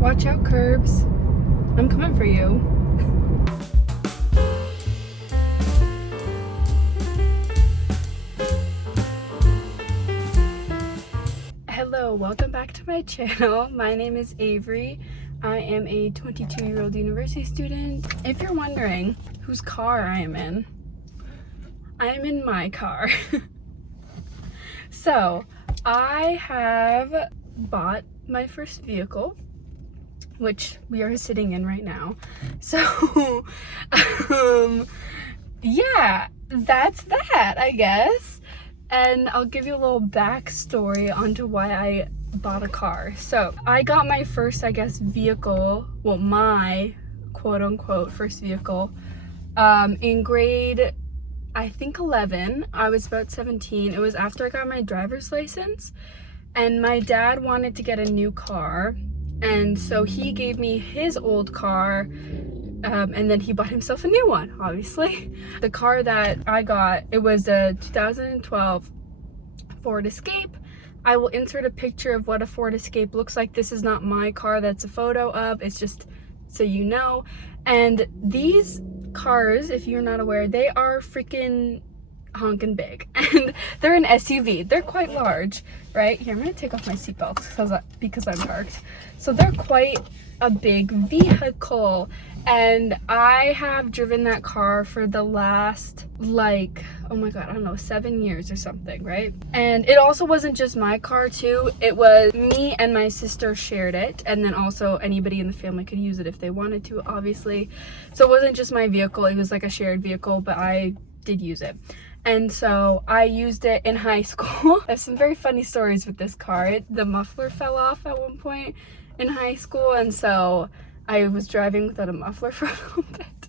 Watch out, curbs. I'm coming for you. Hello, welcome back to my channel. My name is Avery. I am a 22-year-old university student. If you're wondering whose car I am in my car. So, I have bought my first vehicle, which we are sitting in right now. So, yeah, that's that, I guess. And I'll give you a little backstory onto why I bought a car. So, I got my first, I guess, vehicle, well, my quote-unquote first vehicle, in grade, I think 11. I was about 17. It was after I got my driver's license, and my dad wanted to get a new car, and so he gave me his old car, and then he bought himself a new one, obviously. The car that I got, it was a 2012 Ford Escape. I will insert a picture of what a Ford Escape looks like. This is not my car that's a photo of, it's just so you know. And these cars, if you're not aware, they are freaking honking big, and they're an SUV. They're quite large, right? Here, I'm gonna take off my seatbelt because I'm parked. So they're quite a big vehicle, and I have driven that car for the last, like, oh my god, I don't know, 7 years or something, right? And it also wasn't just my car too. It was me and my sister shared it, and then also anybody in the family could use it if they wanted to, obviously. So it wasn't just my vehicle, it was like a shared vehicle, but I did use it. And so I used it in high school. I have some very funny stories with this car. The muffler fell off at one point in high school, and so I was driving without a muffler for a little bit.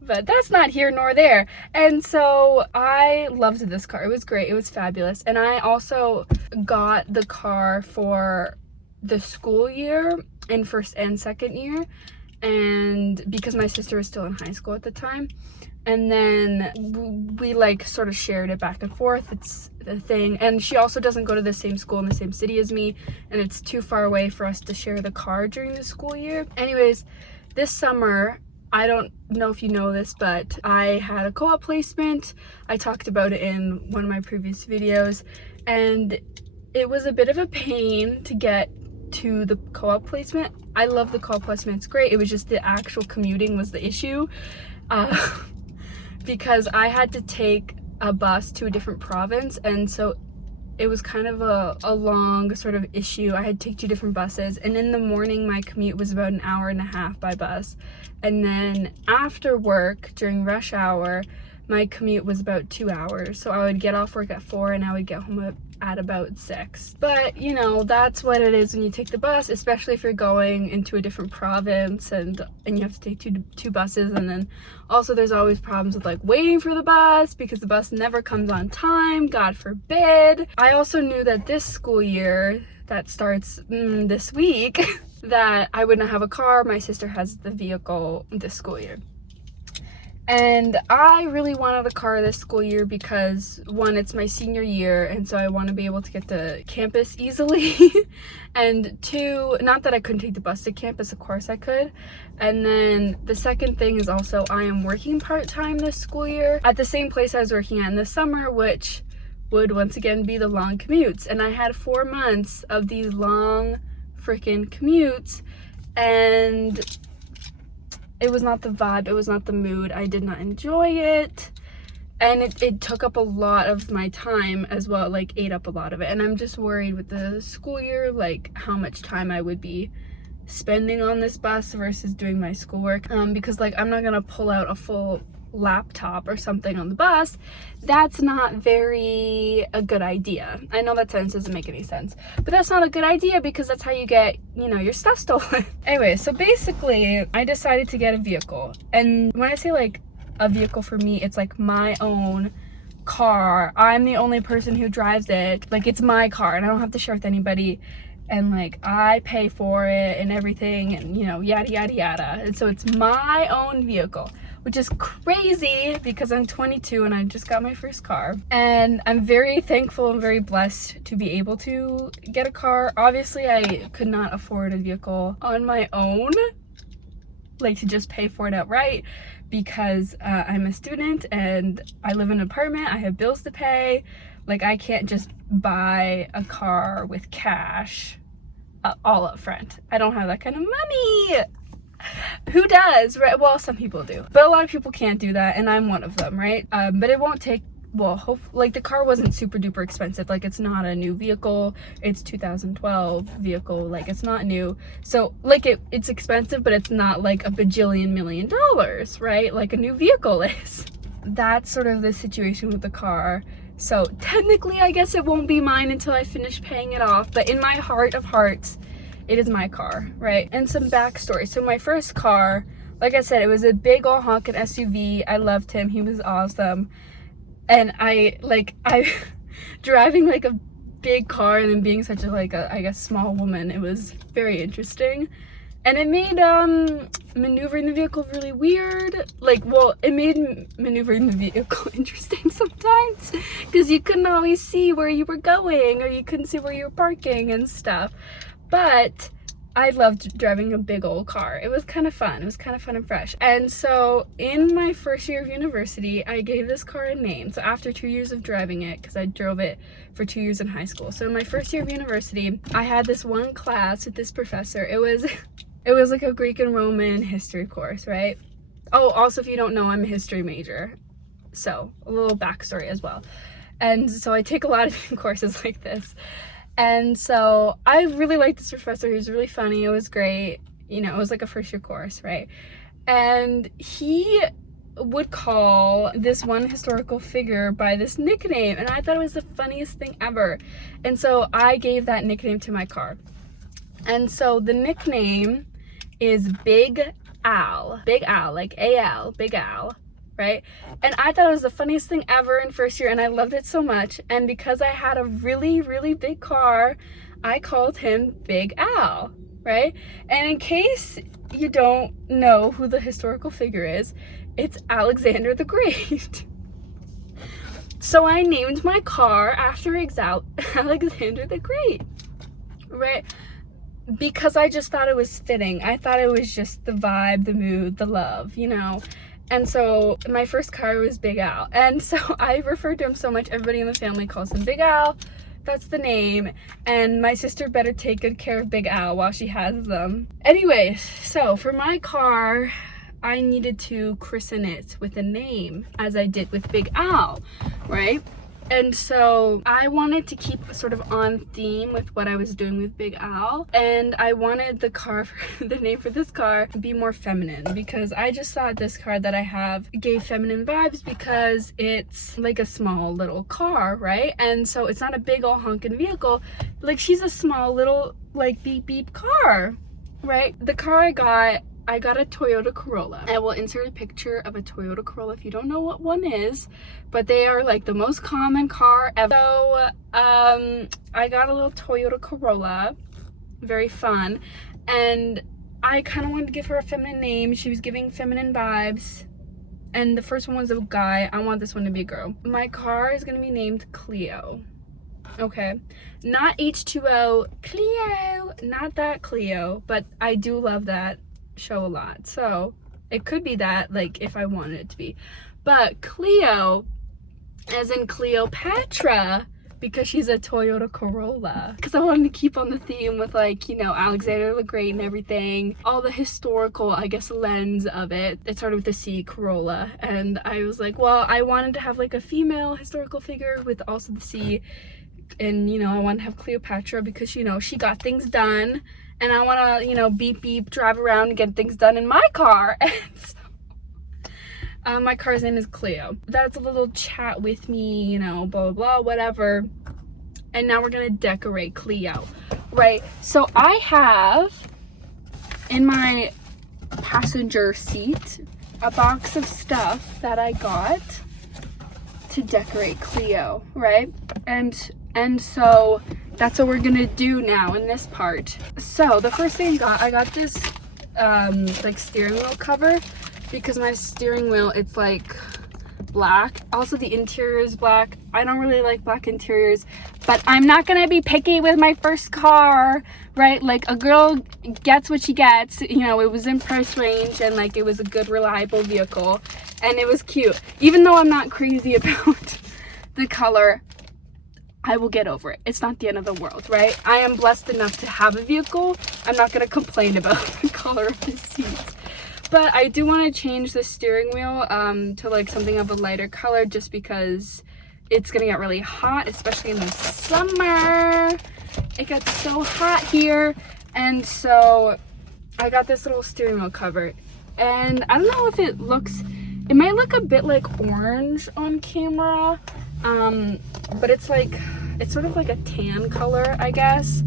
But that's not here nor there. And so I loved this car. It was great. It was fabulous. And I also got the car for the school year in first and second year, and because my sister was still in high school at the time. And then we like sort of shared it back and forth. It's the thing. And she also doesn't go to the same school in the same city as me, and it's too far away for us to share the car during the school year. Anyways, this summer, I don't know if you know this, but I had a co-op placement. I talked about it in one of my previous videos, and it was a bit of a pain to get to the co-op placement. I love the co-op placement, it's great. It was just the actual commuting was the issue. Because I had to take a bus to a different province, and so it was kind of a long sort of issue. I had to take 2 different buses, and in the morning my commute was about an hour and a half by bus, and then after work during rush hour my commute was about 2 hours. So I would get off work at 4 and I would get home at about 6. But you know, that's what it is when you take the bus, especially if you're going into a different province and you have to take two buses. And then also there's always problems with like waiting for the bus because the bus never comes on time, God forbid. I also knew that this school year that starts this week that I wouldn't have a car. My sister has the vehicle this school year. And I really wanted a car this school year because, one, it's my senior year, and so I want to be able to get to campus easily. And 2, not that I couldn't take the bus to campus, of course I could. And then the second thing is also I am working part-time this school year at the same place I was working at in the summer, which would once again be the long commutes. And I had 4 months of these long freaking commutes, and it was not the vibe, it was not the mood. I did not enjoy it, and it took up a lot of my time as well, like ate up a lot of it. And I'm just worried with the school year, like how much time I would be spending on this bus versus doing my schoolwork, because like I'm not gonna pull out a full laptop or something on the bus. That's not a good idea. I know that sentence doesn't make any sense, but that's not a good idea because that's how you get, you know, your stuff stolen. Anyway, so basically I decided to get a vehicle, and when I say like a vehicle, for me it's like my own car. I'm the only person who drives it. Like, it's my car and I don't have to share with anybody, and like I pay for it and everything, and you know, yada yada yada. And so it's my own vehicle. which is crazy because I'm 22 and I just got my first car. And I'm very thankful and very blessed to be able to get a car. Obviously, I could not afford a vehicle on my own, like to just pay for it outright, because I'm a student and I live in an apartment, I have bills to pay. Like, I can't just buy a car with cash all up front. I don't have that kind of money. Who does, right? Well, some people do, but a lot of people can't do that, and I'm one of them, right? But it won't take, well, like the car wasn't super duper expensive. Like, it's not a new vehicle. It's 2012 vehicle. Like, it's not new. So like it's expensive, but it's not like a bajillion million dollars, right? Like a new vehicle is. That's sort of the situation with the car. So technically, I guess it won't be mine until I finish paying it off, but in my heart of hearts, it is my car, right? And some backstory. So my first car, like I said, it was a big old honking SUV. I loved him. He was awesome. And I driving like a big car and then being such a, like a, I guess, small woman, it was very interesting. And it made maneuvering the vehicle really weird. Like, well, it made maneuvering the vehicle interesting sometimes because you couldn't always see where you were going, or you couldn't see where you were parking and stuff. But I loved driving a big old car. It was kind of fun. It was kind of fun and fresh. And so in my first year of university, I gave this car a name. So after 2 years of driving it, because I drove it for 2 years in high school. So in my first year of university, I had this one class with this professor. It was like a Greek and Roman history course, right? Oh, also, if you don't know, I'm a history major. So a little backstory as well. And so I take a lot of courses like this. And so I really liked this professor. He was really funny. It was great. You know, it was like a first year course, right? And he would call this one historical figure by this nickname. And I thought it was the funniest thing ever. And so I gave that nickname to my car. And so the nickname is Big Al. Big Al, like A-L, Big Al, right? And I thought it was the funniest thing ever in first year, and I loved it so much. And because I had a really, really big car, I called him Big Al, right? And in case you don't know who the historical figure is, it's Alexander the Great. So I named my car after Alexander the Great, right? Because I just thought it was fitting. I thought it was just the vibe, the mood, the love, you know? And so my first car was Big Al. And so I referred to him so much, everybody in the family calls him Big Al. That's the name. And my sister better take good care of Big Al while she has them. Anyways, so for my car, I needed to christen it with a name, as I did with Big Al, right? And so I wanted to keep sort of on theme with what I was doing with Big Al. And I wanted the car, the name for this car, to be more feminine, because I just thought this car that I have gave feminine vibes because it's like a small little car, right? And so it's not a big old honking vehicle. Like, she's a small little like beep beep car, right? The car I got a Toyota Corolla. I will insert a picture of a Toyota Corolla if you don't know what one is, but they are like the most common car ever. So I got a little Toyota Corolla, very fun, and I kind of wanted to give her a feminine name. She was giving feminine vibes, and the first one was a guy. I want this one to be a girl. My car is gonna be named Cleo. Okay, not H2O, Cleo, not that Cleo, but I do love that show a lot, so it could be that, like, if I wanted it to be. But Cleo, as in Cleopatra, because she's a Toyota Corolla, because I wanted to keep on the theme with, like, you know, Alexander the Great and everything, all the historical, I guess, lens of it. It started with the C, Corolla, and I was like, well, I wanted to have like a female historical figure with also the C, and, you know, I wanted to have Cleopatra because, you know, she got things done. And I want to, you know, beep, beep, drive around and get things done in my car. And so, my car's name is Cleo. That's a little chat with me, you know, blah, blah, blah, whatever. And now we're going to decorate Cleo, right? So I have in my passenger seat a box of stuff that I got to decorate Cleo, right? And so that's what we're gonna do now in this part. So the first thing I got this like steering wheel cover because my steering wheel, it's like black. Also the interior is black. I don't really like black interiors, but I'm not gonna be picky with my first car, right? Like, a girl gets what she gets. You know, it was in price range, and like it was a good, reliable vehicle, and it was cute. Even though I'm not crazy about the color, I will get over it. It's not the end of the world, right? I am blessed enough to have a vehicle. I'm not gonna complain about the color of the seats. But I do want to change the steering wheel to like something of a lighter color, just because it's gonna get really hot, especially in the summer. It gets so hot here, and so I got this little steering wheel cover, and I don't know if it might look a bit like orange on camera, but it's sort of like a tan color, I guess,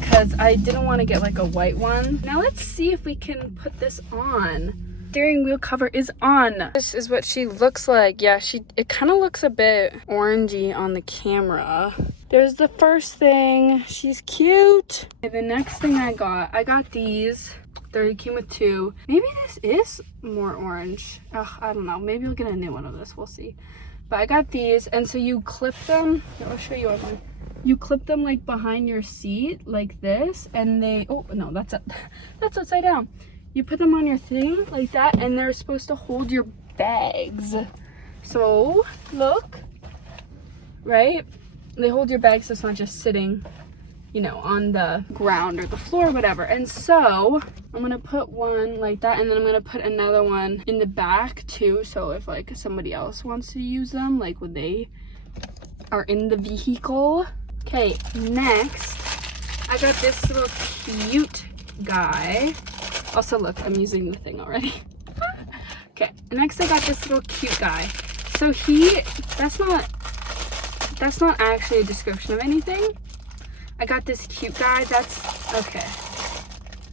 because I didn't want to get like a white one. Now let's see if we can put this on. Steering wheel cover is on. This is what she looks like. Yeah, it kind of looks a bit orangey on the camera. There's the first thing. She's cute. Okay, the next thing I got these. They came with two. Maybe this is more orange. Ugh, I don't know. Maybe I'll get a new one of this. We'll see. But I got these, and so you clip them. I'll show you one. You clip them like behind your seat like this, and oh no, that's upside down. You put them on your thing like that, and they're supposed to hold your bags. So look, right? They hold your bags so it's not just sitting, you know, on the ground or the floor or whatever. And so I'm gonna put one like that, and then I'm gonna put another one in the back too, so if like somebody else wants to use them, like when they are in the vehicle. Okay, next I got this little cute guy. Also look, I'm using the thing already. Okay, next I got this little cute guy. So that's not actually a description of anything. I got this cute guy.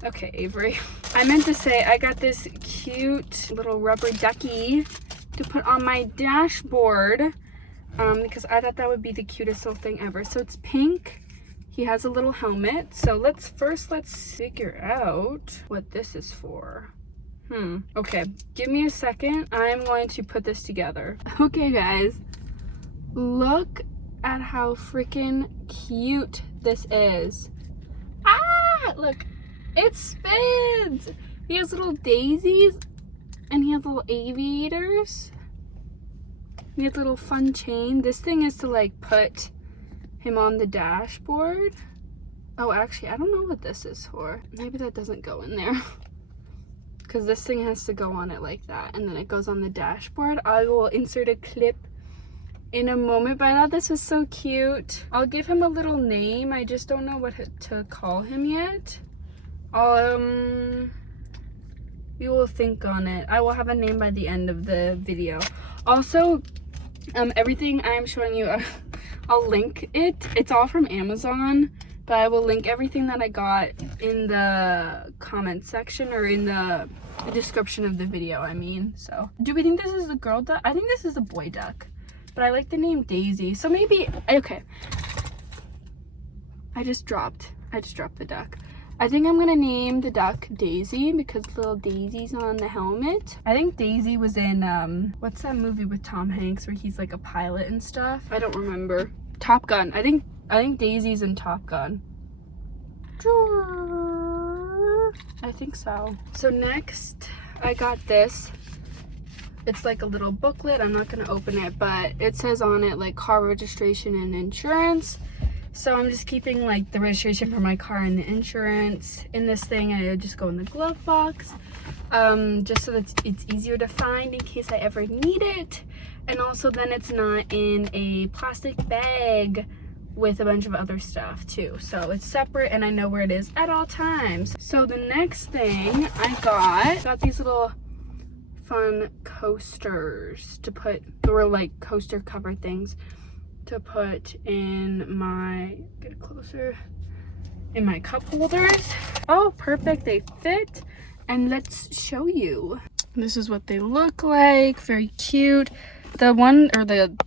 Okay, Avery. I meant to say I got this cute little rubber ducky to put on my dashboard, because I thought that would be the cutest little thing ever. So it's pink. He has a little helmet. So let's figure out what this is for. Okay, give me a second. I'm going to put this together. Okay, guys, look at how freaking cute this is. Look, it spins. He has little daisies, and he has little aviators. He has a little fun chain. This thing is to like put him on the dashboard. Oh, actually, I don't know what this is for. Maybe that doesn't go in there, because this thing has to go on it like that, and then it goes on the dashboard. I will insert a clip in a moment, but I thought this was so cute. I'll give him a little name. I just don't know what to call him yet. We will think on it. I will have a name by the end of the video. Also, everything I am showing you, I'll link it. It's all from Amazon, but I will link everything that I got in the comment section, or in the description of the video, I mean. So, do we think this is a girl duck? I think this is a boy duck, but I like the name Daisy. So maybe, okay. I just dropped the duck. I think I'm gonna name the duck Daisy, because little Daisy's on the helmet. I think Daisy was in, what's that movie with Tom Hanks where he's like a pilot and stuff? I don't remember. Top Gun. I think Daisy's in Top Gun. I think so. So next, I got this. It's like a little booklet. I'm not gonna open it, but it says on it like car registration and insurance. So I'm just keeping like the registration for my car and the insurance in this thing, and it'll just go in the glove box, just so that it's easier to find in case I ever need it. And also then it's not in a plastic bag with a bunch of other stuff too. So it's separate, and I know where it is at all times. So the next thing I got these little fun coasters to put, or like coaster cover things to put in my, get closer, in my cup holders. Oh, perfect, they fit. And let's show you. This is what they look like, very cute. The one, or the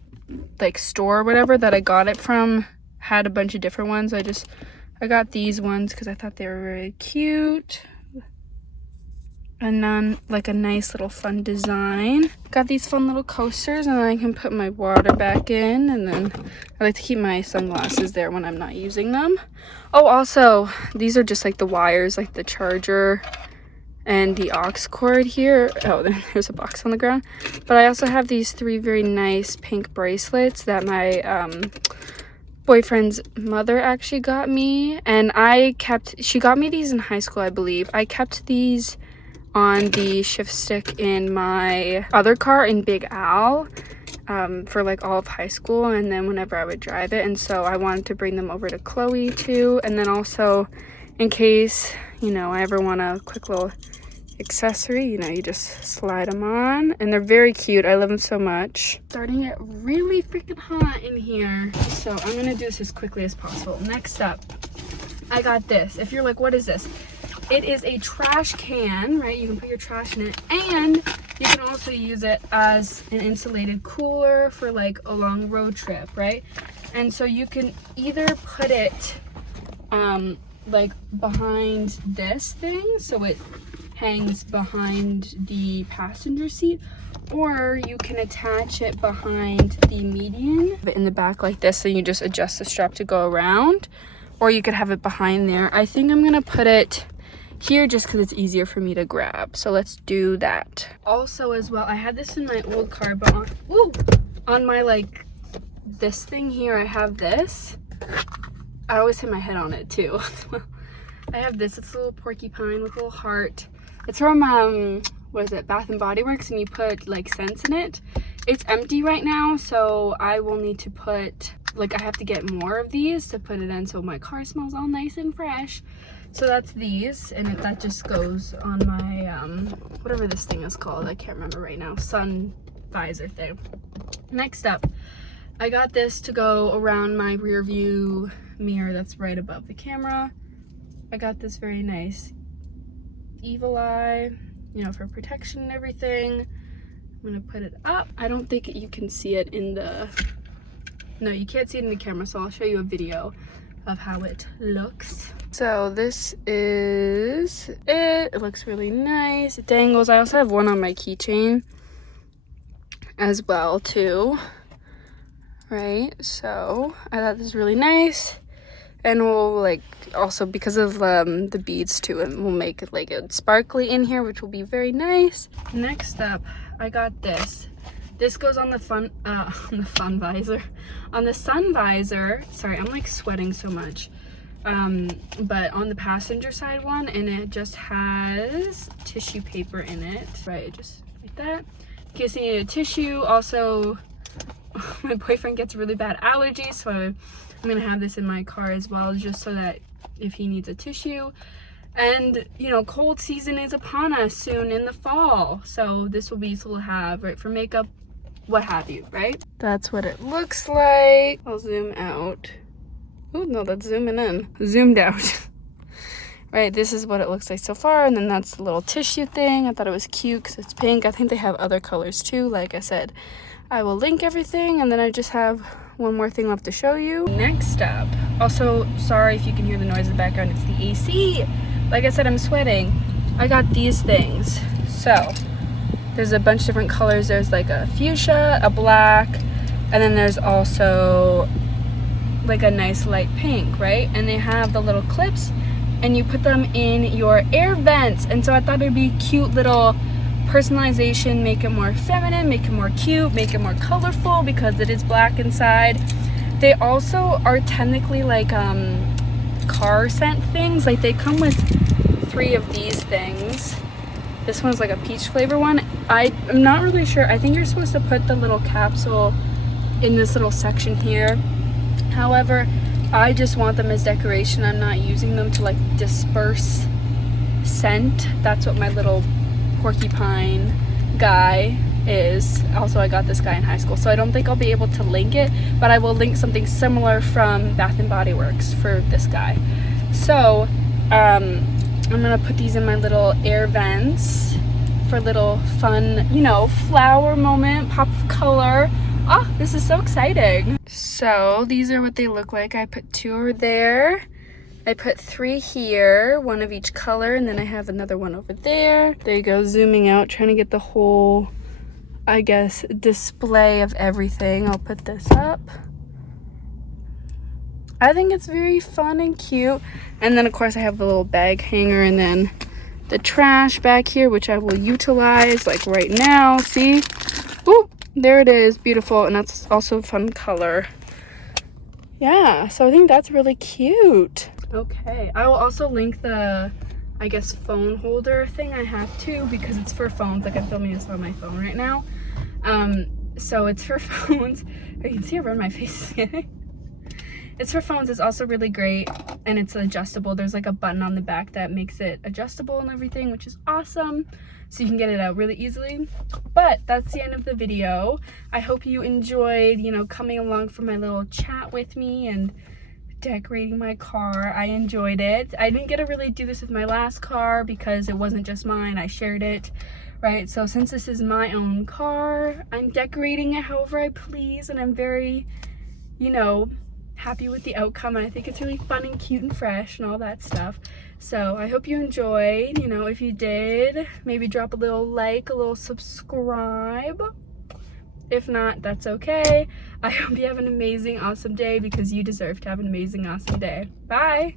like store or whatever that I got it from had a bunch of different ones. I got these ones because I thought they were very cute. And then like a nice little fun design. Got these fun little coasters, and then I can put my water back in, and then I like to keep my sunglasses there when I'm not using them. Oh, also these are just like the wires, like the charger and the aux cord here. Oh, there's a box on the ground. But I also have these 3 very nice pink bracelets that my boyfriend's mother actually got me, and she got me these in high school, I believe. I kept these on the shift stick in my other car in Big Al for like all of high school, and then whenever I would drive it. And so I wanted to bring them over to Chloe too, and then also in case, you know, I ever want a quick little accessory, you know, you just slide them on, and they're very cute. I love them so much. Starting to get really freaking hot in here, so I'm gonna do this as quickly as possible. Next up, I got this. If you're like, what is this? It is a trash can, right? You can put your trash in it, and you can also use it as an insulated cooler for like a long road trip, right? And so you can either put it like behind this thing, so it hangs behind the passenger seat, or you can attach it behind the median in the back like this, so you just adjust the strap to go around, or you could have it behind there. I think I'm gonna put it here just because it's easier for me to grab, so let's do that. Also as well, I had this in my old car, but on my like this thing here, I have this. I always hit my head on it too. I have this. It's a little porcupine with a little heart. It's from what is it, Bath and Body Works, and you put like scents in it. It's empty right now, so I will need to put, like, I have to get more of these to put it in so my car smells all nice and fresh. So that's these, and that just goes on my whatever this thing is called, I can't remember right now, sun visor thing. Next up, I got this to go around my rear view mirror that's right above the camera. I got this very nice evil eye, you know, for protection and everything. I'm gonna put it up. I don't think you can see it in the, no, you can't see it in the camera, so I'll show you a video of how it looks. So this is it. It looks really nice. It dangles. I also have one on my keychain as well too, right? So I thought this was really nice, and we'll like also, because of the beads too, and we'll make it like a sparkly in here, which will be very nice. Next up, I got this. This goes on the sun visor. Sorry, I'm like sweating so much. But on the passenger side one, and it just has tissue paper in it, right? Just like that. In case you need a tissue. Also, my boyfriend gets really bad allergies, so I'm gonna have this in my car as well, just so that if he needs a tissue. And you know, cold season is upon us soon in the fall, so this will be useful to have, right, for makeup, what have you, right? That's what it looks like. I'll zoom out. Oh no, that's zooming in. Zoomed out. Right, this is what it looks like so far, and then that's the little tissue thing. I thought it was cute because it's pink. I think they have other colors too. Like I said, I will link everything, and then I just have one more thing left to show you. Next up, also sorry if you can hear the noise in the background, it's the AC. Like I said, I'm sweating. I got these things. So there's a bunch of different colors. There's like a fuchsia, a black, and then there's also like a nice light pink, right? And they have the little clips, and you put them in your air vents. And so I thought it'd be cute little personalization, make it more feminine, make it more cute, make it more colorful because it is black inside. They also are technically like car scent things. Like they come with 3 of these things. This one's like a peach flavor one. I'm not really sure. I think you're supposed to put the little capsule in this little section here. However, I just want them as decoration. I'm not using them to like disperse scent. That's what my little porcupine guy is. Also, I got this guy in high school, so I don't think I'll be able to link it, but I will link something similar from Bath and Body Works for this guy. So I'm gonna put these in my little air vents for a little fun, you know, flower moment, pop of color. Oh, this is so exciting. So these are what they look like. I put 2 over there, I put 3 here, 1 of each color, and then I have another one over there. There you go, zooming out, trying to get the whole, I guess, display of everything. I'll put this up. I think it's very fun and cute. And then of course I have the little bag hanger, and then the trash back here, which I will utilize like right now. See? Ooh, there it is, beautiful. And that's also a fun color. Yeah, so I think that's really cute. Okay, I will also link the, I guess, phone holder thing I have too, because it's for phones. Like I'm filming this on my phone right now. So it's for phones. You can see around my face. It's for phones. It's also really great, and it's adjustable. There's like a button on the back that makes it adjustable and everything, which is awesome. So you can get it out really easily. But that's the end of the video. I hope you enjoyed, you know, coming along for my little chat with me and decorating my car. I enjoyed it. I didn't get to really do this with my last car because it wasn't just mine. I shared it, right? So since this is my own car, I'm decorating it however I please, and I'm very, you know, happy with the outcome, and I think it's really fun and cute and fresh and all that stuff. So I hope you enjoyed. You know, if you did, maybe drop a little like, a little subscribe. If not, that's okay. I hope you have an amazing, awesome day, because you deserve to have an amazing, awesome day. Bye!